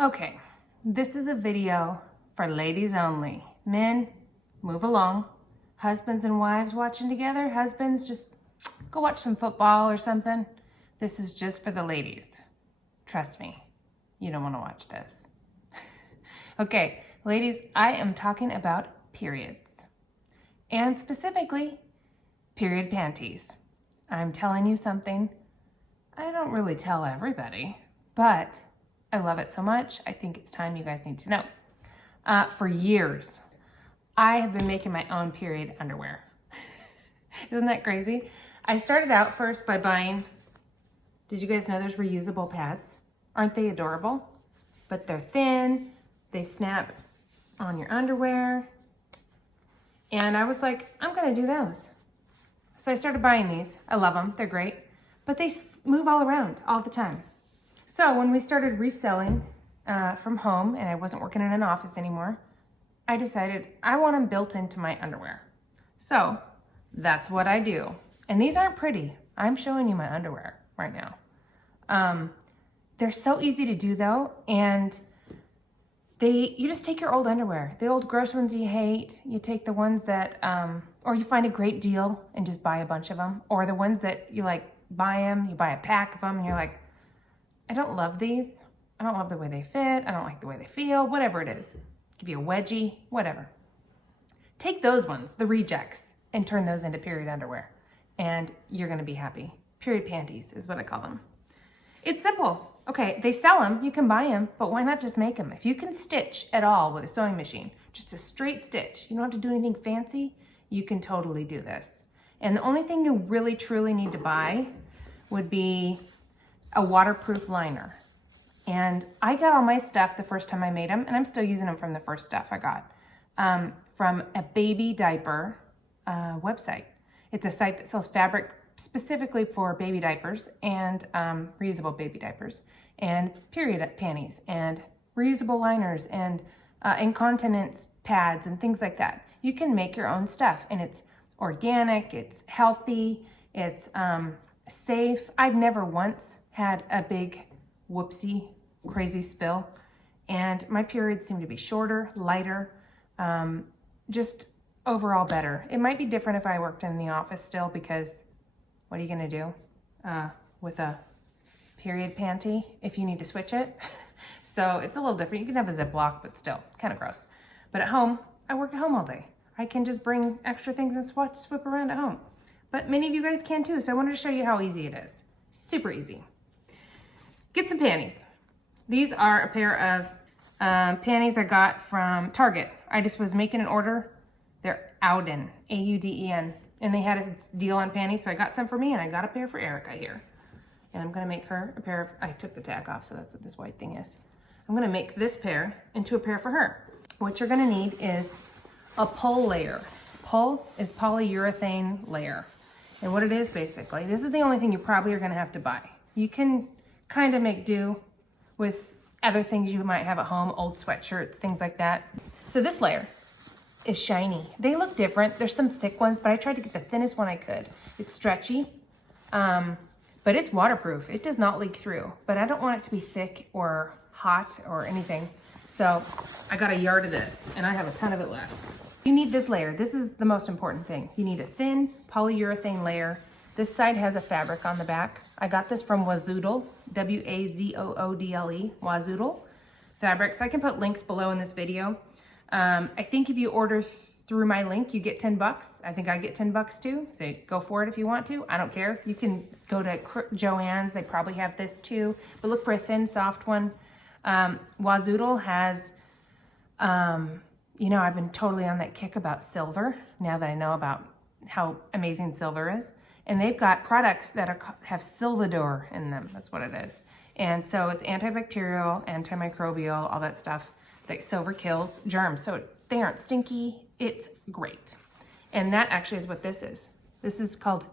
Okay, this is a video for ladies only. Men, move along. Husbands and wives watching together. Husbands, just go watch some football or something. This is just for the ladies. Trust me, you don't want to watch this. Okay, ladies, I am talking about periods. And specifically, period panties. I'm telling you something I don't really tell everybody, but I love it so much, I think it's time you guys need to know. For years, I have been making my own period underwear. Isn't that crazy? I started out first by buying, did you guys know there's reusable pads? Aren't they adorable? But they're thin, they snap on your underwear. And I was like, I'm gonna do those. So I started buying these. I love them, they're great. But they move all around all the time. So when we started reselling from home and I wasn't working in an office anymore, I decided I want them built into my underwear. So that's what I do. And these aren't pretty. I'm showing you my underwear right now. They're so easy to do though, and you just take your old underwear, the old gross ones you hate, you take the ones that, or you find a great deal and just buy a bunch of them, or the ones that you like buy them, you buy a pack of them and you're like, I don't love these. I don't love the way they fit. I don't like the way they feel, whatever it is. Give you a wedgie, whatever. Take those ones, the rejects, and turn those into period underwear. And you're gonna be happy. Period panties is what I call them. It's simple. Okay, they sell them, you can buy them, but why not just make them? If you can stitch at all with a sewing machine, just a straight stitch, you don't have to do anything fancy, you can totally do this. And the only thing you really truly need to buy would be a waterproof liner. And I got all my stuff the first time I made them, and I'm still using them from the first stuff I got from a baby diaper website. It's a site that sells fabric specifically for baby diapers and reusable baby diapers and period panties and reusable liners and incontinence pads and things like that. You can make your own stuff, and it's organic, it's healthy, it's safe. I've never once had a big whoopsie crazy spill, and my periods seem to be shorter, lighter, just overall better. It might be different if I worked in the office still, because what are you gonna do with a period panty if you need to switch it? So it's a little different. You can have a Ziploc, but still kind of gross. But at home, I work at home all day. I can just bring extra things and swip around at home. But many of you guys can too, so I wanted to show you how easy it is. Super easy. Get some panties. These are a pair of panties I got from Target. I just was making an order. They're Auden, A-U-D-E-N. And they had a deal on panties, so I got some for me and I got a pair for Erica here. And I'm gonna make her a pair of, I took the tag off, so that's what this white thing is. I'm gonna make this pair into a pair for her. What you're gonna need is a pull layer. Pull is polyurethane layer. And what it is basically, this is the only thing you probably are gonna have to buy. You can kind of make do with other things you might have at home, old sweatshirts, things like that. So this layer is shiny. They look different. There's some thick ones, but I tried to get the thinnest one I could. It's stretchy, but it's waterproof. It does not leak through, but I don't want it to be thick or hot or anything. So I got a yard of this and I have a ton of it left. You need this layer. This is the most important thing. You need a thin polyurethane layer. This side has a fabric on the back. I got this from Wazoodle, W-A-Z-O-O-D-L-E, Wazoodle fabrics. I can put links below in this video. I think if you order through my link, you get 10 bucks. I think I get 10 bucks too. So go for it if you want to. I don't care. You can go to Joann's. They probably have this too, but look for a thin, soft one. Wazoodle has, you know, I've been totally on that kick about silver now that I know about how amazing silver is. And they've got products that have SILVADUR in them. That's what it is. And so it's antibacterial, antimicrobial, all that stuff that silver kills germs. So they aren't stinky. It's great. And that actually is what this is. This is called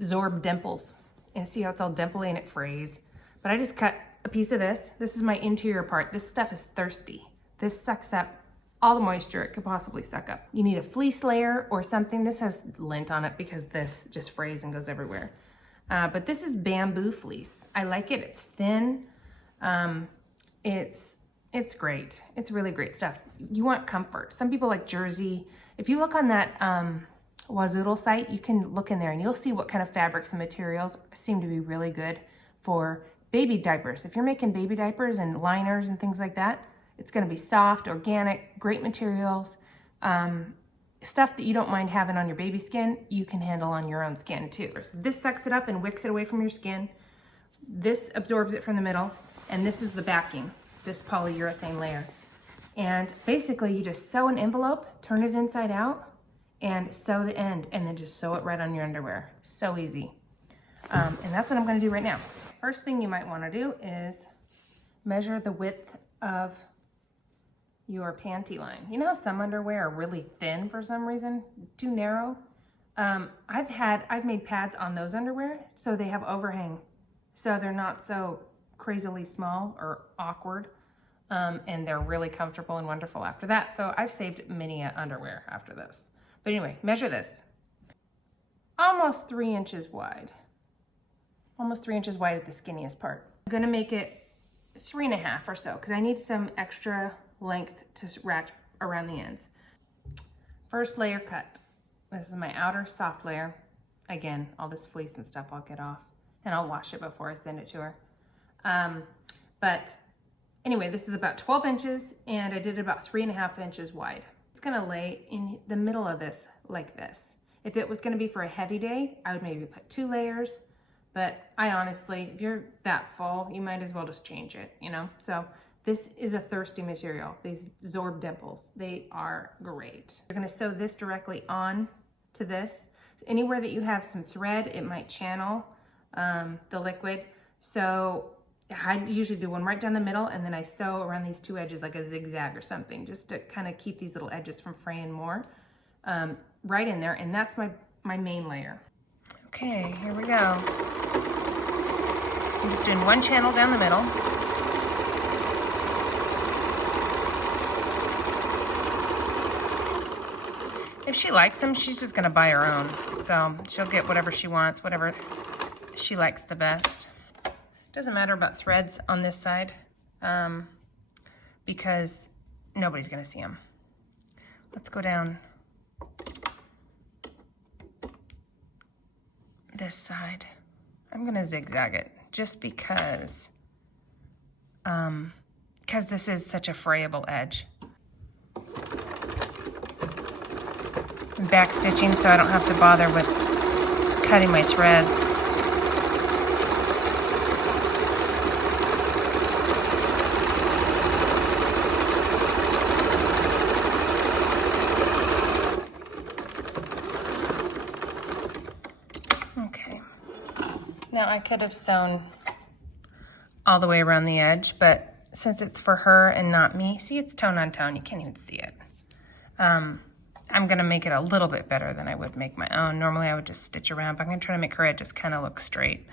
Zorb Dimples. And see how it's all dimply and it frays. But I just cut a piece of this. This is my interior part. This stuff is thirsty. This sucks up all the moisture it could possibly suck up. You need a fleece layer or something. This has lint on it because this just frays and goes everywhere. But this is bamboo fleece. I like it. It's thin. it's great. It's really great stuff. You want comfort. Some people like jersey. If you look on that Wazoodle site, you can look in there and you'll see what kind of fabrics and materials seem to be really good for baby diapers. If you're making baby diapers and liners and things like that, it's going to be soft, organic, great materials. Stuff that you don't mind having on your baby skin, you can handle on your own skin too. So this sucks it up and wicks it away from your skin. This absorbs it from the middle, and this is the backing, this polyurethane layer. And basically you just sew an envelope, turn it inside out, and sew the end, and then just sew it right on your underwear. So easy. And that's what I'm gonna do right now. First thing you might wanna do is measure the width of your panty line. You know how some underwear are really thin for some reason, too narrow? I've made pads on those underwear so they have overhang, so they're not so crazily small or awkward, and they're really comfortable and wonderful after that. So I've saved many underwear after this. But anyway, measure this. Almost 3 inches wide. Almost 3 inches wide at the skinniest part. I'm gonna make it 3.5 or so because I need some extra length to wrap around the ends. First layer cut. This is my outer soft layer. Again, all this fleece and stuff I'll get off, and I'll wash it before I send it to her. But anyway, this is about 12 inches and I did about 3.5 inches wide. It's gonna lay in the middle of this like this. If it was gonna be for a heavy day, I would maybe put 2 layers, but I honestly, if you're that full, you might as well just change it, you know? So this is a thirsty material, these Zorb dimples. They are great. You're gonna sew this directly on to this. So anywhere that you have some thread, it might channel the liquid. So I usually do one right down the middle, and then I sew around these 2 edges like a zigzag or something, just to kind of keep these little edges from fraying more right in there. And that's my main layer. Okay, here we go. I'm just doing one channel down the middle. If she likes them, she's just gonna buy her own. So she'll get whatever she wants, whatever she likes the best. Doesn't matter about threads on this side because nobody's gonna see them. Let's go down this side. I'm gonna zigzag it just because this is such a frayable edge. I'm back stitching so I don't have to bother with cutting my threads. Okay. Now I could have sewn all the way around the edge, but since it's for her and not me, see, it's tone on tone, you can't even see it. I'm gonna make it a little bit better than I would make my own. Normally I would just stitch around, but I'm gonna try to make her edges kind of look straight.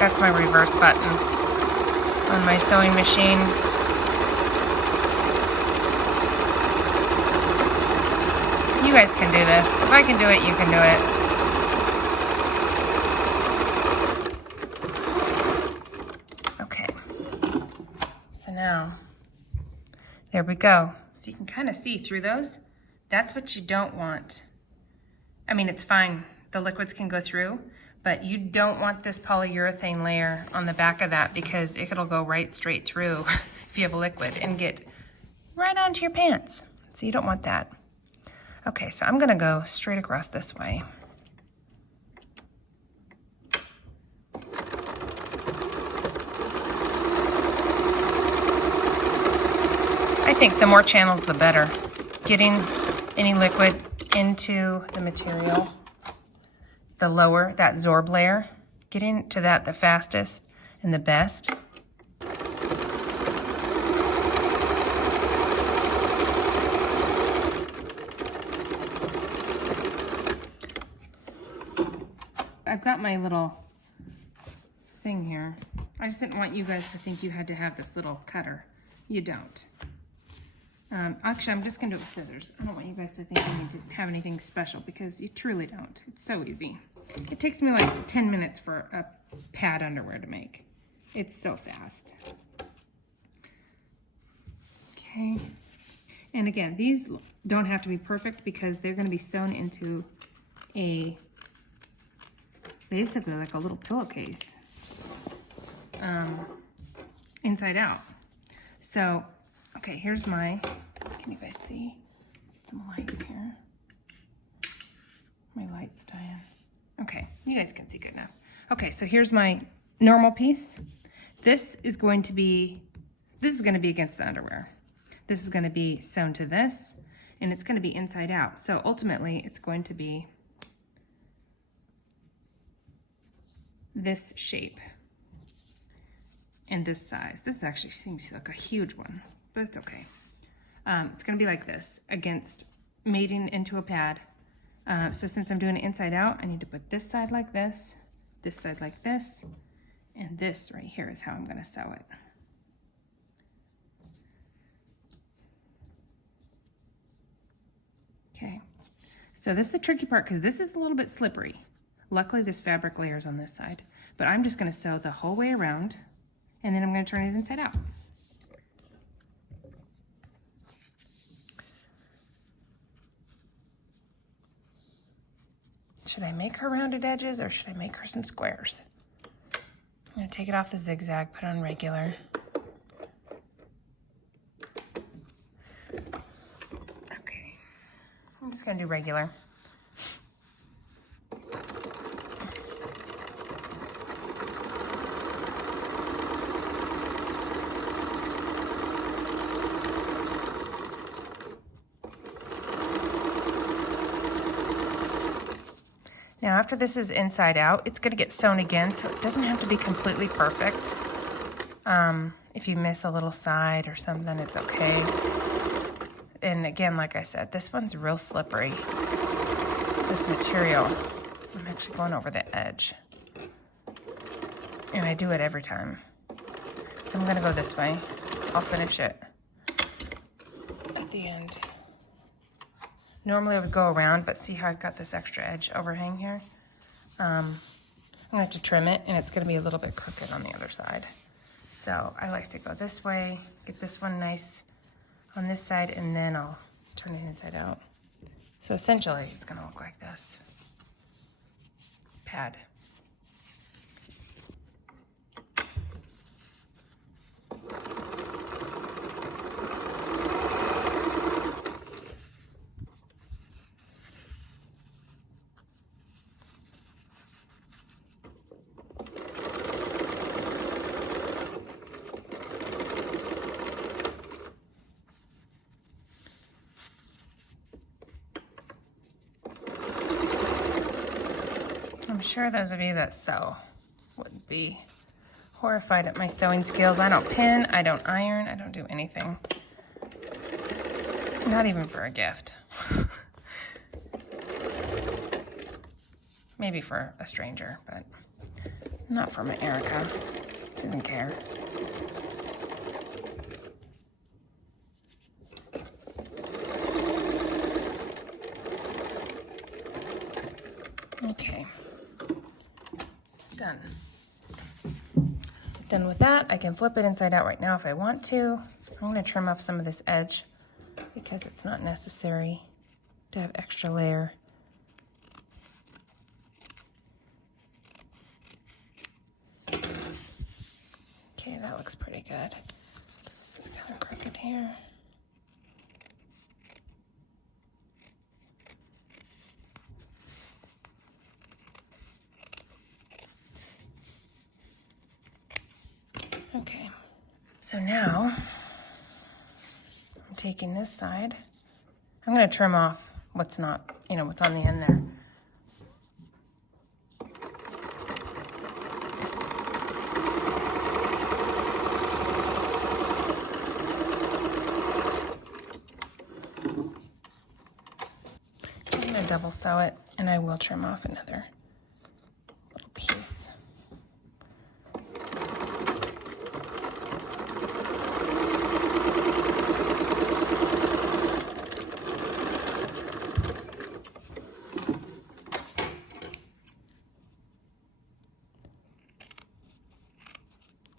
That's my reverse button on my sewing machine. You guys can do this. If I can do it, you can do it. Now, there we go. So you can kind of see through those. That's what you don't want. I mean, it's fine. The liquids can go through, but you don't want this polyurethane layer on the back of that because it'll go right straight through if you have a liquid and get right onto your pants. So you don't want that. Okay, so I'm gonna go straight across this way. I think the more channels, the better. Getting any liquid into the material, the lower, that Zorb layer, getting to that the fastest and the best. I've got my little thing here. I just didn't want you guys to think you had to have this little cutter. You don't. Actually, I'm just gonna do it with scissors. I don't want you guys to think you need to have anything special because you truly don't. It's so easy. It takes me like 10 minutes for a pad underwear to make. It's so fast. Okay. And again, these don't have to be perfect because they're going to be sewn into a, basically like a little pillowcase, inside out. So, okay, here's my, can you guys see? Some light here. My light's dying. Okay, you guys can see good enough. Okay, so here's my normal piece. This is going to be against the underwear. This is going to be sewn to this, and it's going to be inside out. So ultimately, it's going to be this shape and this size. This actually seems like a huge one, but it's okay. It's going to be like this, against mating into a pad. So since I'm doing it inside out, I need to put this side like this side like this, and this right here is how I'm going to sew it. Okay, so this is the tricky part because this is a little bit slippery. Luckily this fabric layers on this side, but I'm just going to sew the whole way around, and then I'm going to turn it inside out. Should I make her rounded edges or should I make her some squares? I'm going to take it off the zigzag, put it on regular. Okay, I'm just going to do regular. Now after this is inside out, it's going to get sewn again, so it doesn't have to be completely perfect. If you miss a little side or something, it's okay. And again, like I said, this one's real slippery, this material. I'm actually going over the edge. And I do it every time. So I'm going to go this way. I'll finish it at the end. Normally I would go around, but see how I've got this extra edge overhang here? I'm gonna have to trim it, and it's gonna be a little bit crooked on the other side. So I like to go this way, get this one nice on this side, and then I'll turn it inside out. So essentially it's gonna look like this. Pad. I'm sure those of you that sew would be horrified at my sewing skills. I don't pin, I don't iron, I don't do anything. Not even for a gift. Maybe for a stranger, but not for my Erica. She doesn't care. Okay. Done. Done with that. I can flip it inside out right now if I want to. I'm going to trim off some of this edge because it's not necessary to have extra layer. Okay, that looks pretty good. This is kind of crooked here. Okay, so now I'm taking this side. I'm going to trim off what's not, what's on the end there. I'm going to double sew it, and I will trim off another little piece.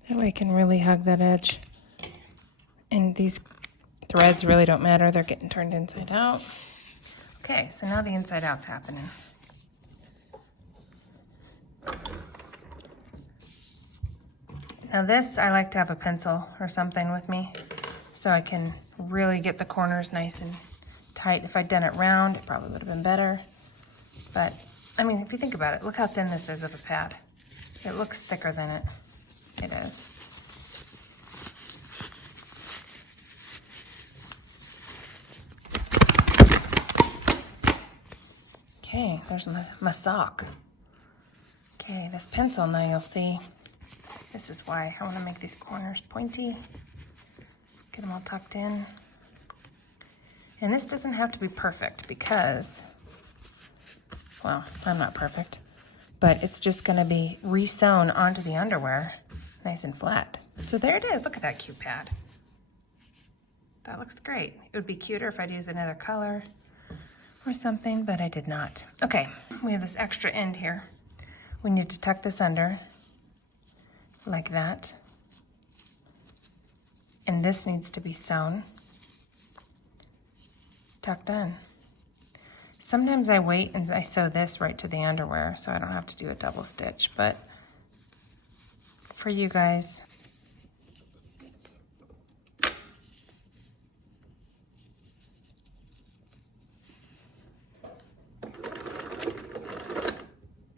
That way I can really hug that edge. And these threads really don't matter. They're getting turned inside out. Okay, so now the inside out's happening. Now this, I like to have a pencil or something with me so I can really get the corners nice and tight. If I'd done it round, it probably would have been better. But, I mean, if you think about it, look how thin this is of a pad. It looks thicker than it is. Okay, there's my sock. Okay, this pencil, now you'll see, this is why I want to make these corners pointy. Get them all tucked in. And this doesn't have to be perfect because, well, I'm not perfect, but it's just going to be re-sewn onto the underwear nice and flat. So there it is. Look at that cute pad. That looks great. It would be cuter if I'd use another color or something, but I did not. Okay, we have this extra end here. We need to tuck this under like that. And this needs to be sewn, tucked in. Sometimes I wait and I sew this right to the underwear so I don't have to do a double stitch, but for you guys,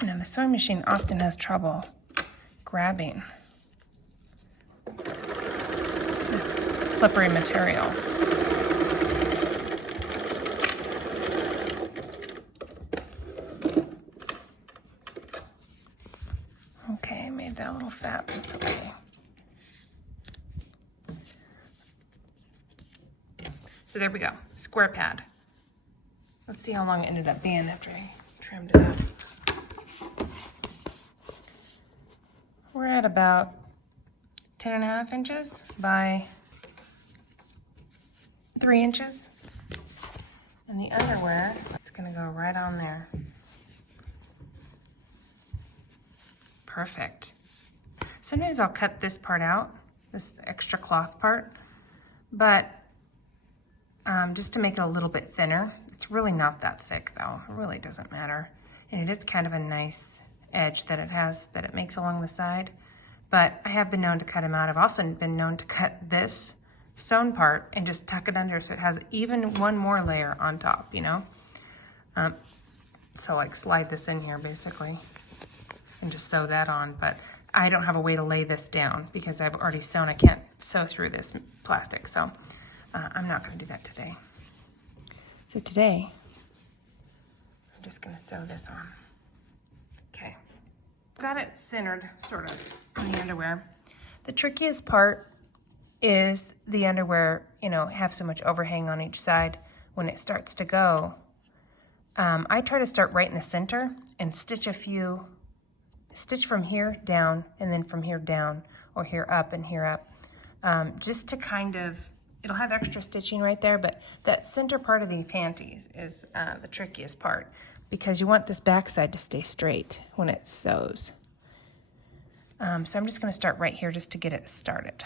now the sewing machine often has trouble grabbing this slippery material. Okay, I made that a little fat, but it's okay. So there we go, square pad. Let's see how long it ended up being after I trimmed it up. We're at about 10.5 inches by 3 inches. And the underwear, it's gonna go right on there. Perfect. Sometimes I'll cut this part out, this extra cloth part, but just to make it a little bit thinner. It's really not that thick though, it really doesn't matter. And it is kind of a nice edge that it has, that it makes along the side. But I have been known to cut them out. I've also been known to cut this sewn part and just tuck it under so it has even one more layer on top, you know? So like slide this in here basically and just sew that on. But I don't have a way to lay this down because I've already sewn. I can't sew through this plastic, so I'm not gonna do that today. So today, I'm just gonna sew this on. Okay, got it centered sort of on the underwear. The trickiest part is the underwear, you know, have so much overhang on each side when it starts to go. I try to start right in the center and stitch from here down and then from here down or here up and here up, just to kind of, it'll have extra stitching right there, but that center part of the panties is the trickiest part because you want this backside to stay straight when it sews. So I'm just gonna start right here just to get it started.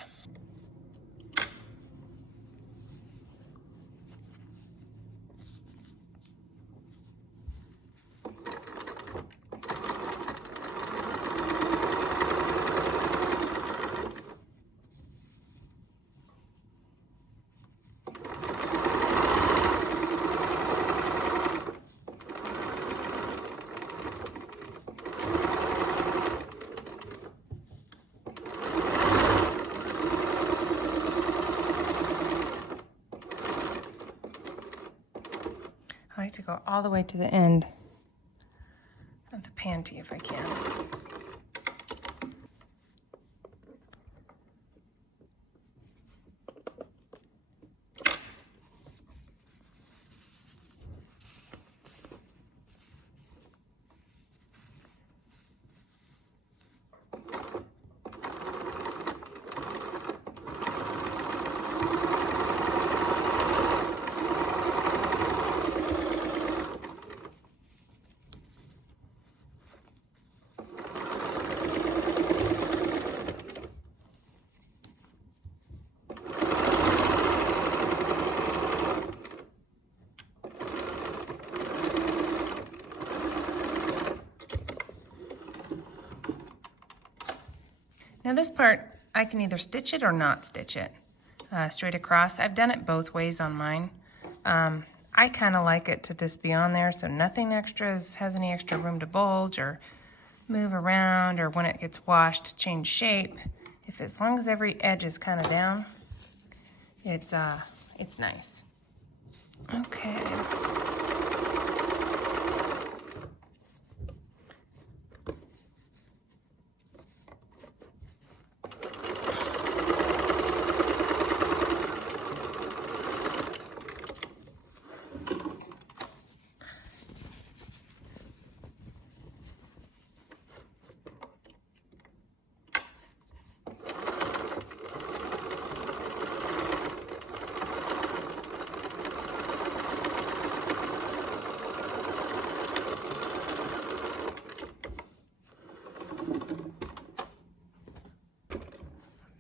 I like to go all the way to the end of the panty if I can. Now this part, I can either stitch it or not stitch it straight across. I've done it both ways on mine. I kind of like it to just be on there so nothing extra has any extra room to bulge or move around, or when it gets washed, change shape. As long as every edge is kind of down, it's nice. Okay.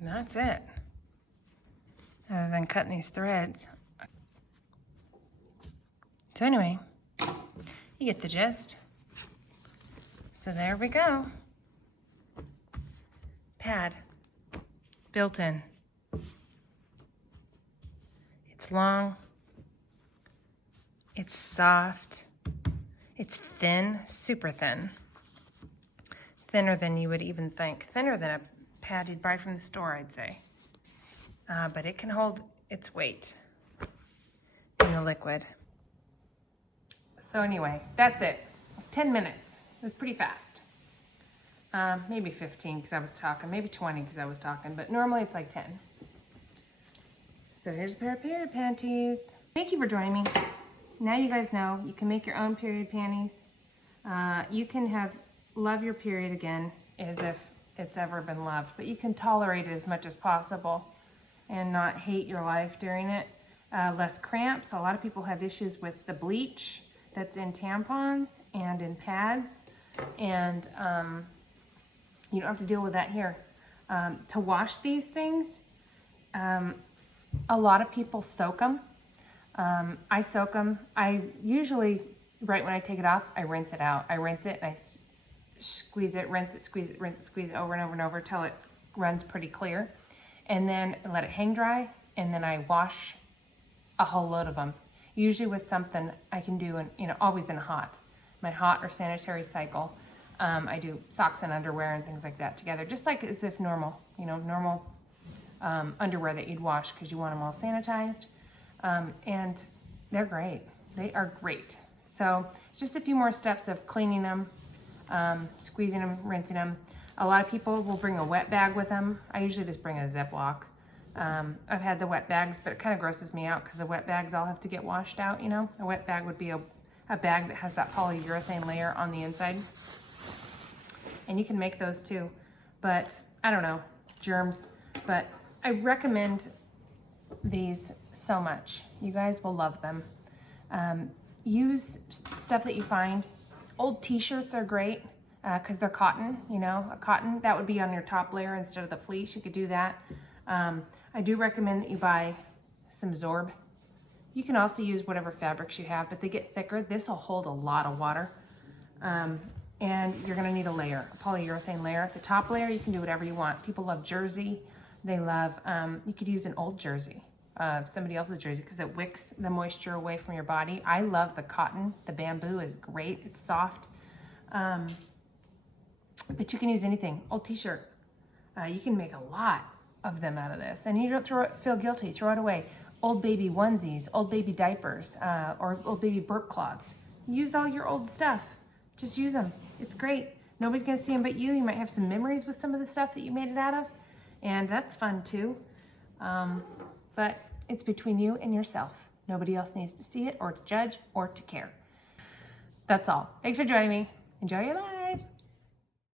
That's it. Other than cutting these threads. So anyway, you get the gist. So there we go. Pad, built in. It's long, it's soft, it's thin, super thin. Thinner than you would even think. Thinner than a pad you'd buy from the store, I'd say. But it can hold its weight in the liquid. So anyway, that's it. 10 minutes. It was pretty fast. Maybe 15 because I was talking, maybe 20 because I was talking, but normally it's like 10. So here's a pair of period panties. Thank you for joining me. Now you guys know you can make your own period panties. You can love your period again as if it's ever been loved, but you can tolerate it as much as possible and not hate your life during it. Less cramps. A lot of people have issues with the bleach that's in tampons and in pads, and you don't have to deal with that here. To wash these things, a lot of people soak them. I soak them. I usually, right when I take it off, I rinse it out. I rinse it and I squeeze it, rinse it, squeeze it, rinse it, squeeze it over and over and over till it runs pretty clear. And then let it hang dry, and then I wash a whole load of them. Usually with something I can do, always in my hot or sanitary cycle. I do socks and underwear and things like that together, just like as if normal, normal underwear that you'd wash because you want them all sanitized. And they're great. They are great. So it's just a few more steps of cleaning them, squeezing them, rinsing them. A lot of people will bring a wet bag with them. I usually just bring a Ziploc. I've had the wet bags, but it kind of grosses me out because the wet bags all have to get washed out, A wet bag would be a bag that has that polyurethane layer on the inside. And you can make those too. But I don't know, germs. But I recommend these so much. You guys will love them. Use stuff that you find. Old t-shirts are great because they're cotton, a cotton. That would be on your top layer instead of the fleece. You could do that. I do recommend that you buy some Zorb. You can also use whatever fabrics you have, but they get thicker. This will hold a lot of water. And you're gonna need a layer, a polyurethane layer. The top layer, you can do whatever you want. People love jersey. They love, you could use an old jersey, somebody else's jersey, because it wicks the moisture away from your body. I love the cotton. The bamboo is great. It's soft. But you can use anything. Old t-shirt. You can make a lot of them out of this. And you don't feel guilty. Throw it away. Old baby onesies, old baby diapers, or old baby burp cloths. Use all your old stuff. Just use them. It's great. Nobody's going to see them but you. You might have some memories with some of the stuff that you made it out of. And that's fun too. But it's between you and yourself. Nobody else needs to see it or to judge or to care. That's all. Thanks for joining me. Enjoy your life.